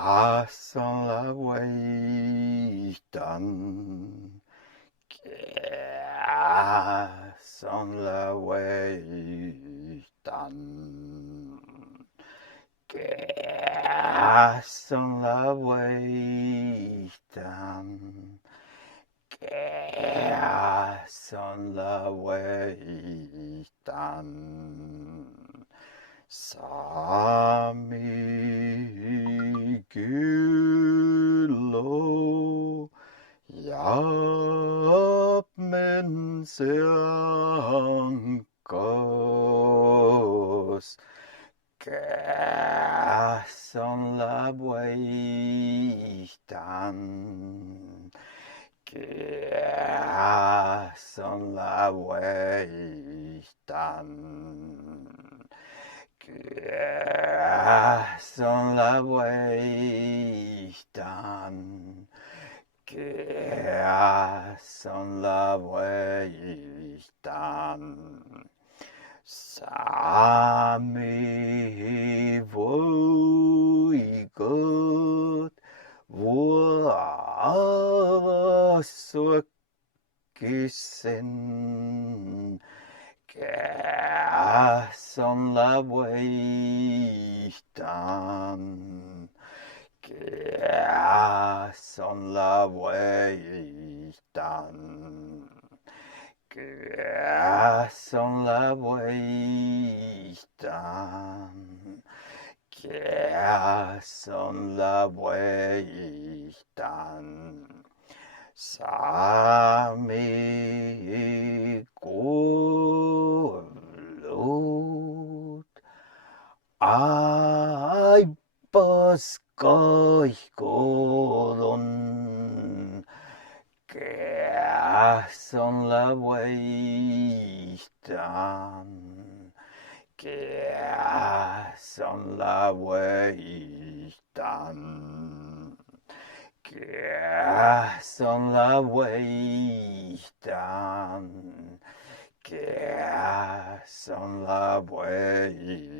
Sans la waitan, sans la waitan, sans la waitan, sans la waitan. Samigulo yap men seangkos son la buaitan son la buaitan son la vueltan, son la vueltan. Sami voi gut, wo so kissen. Som la waitan, som la waitan, som la waitan, som la waitan. Sami kulut ai paskoi kolon son la waitan son la waitan son la waitan son la waitan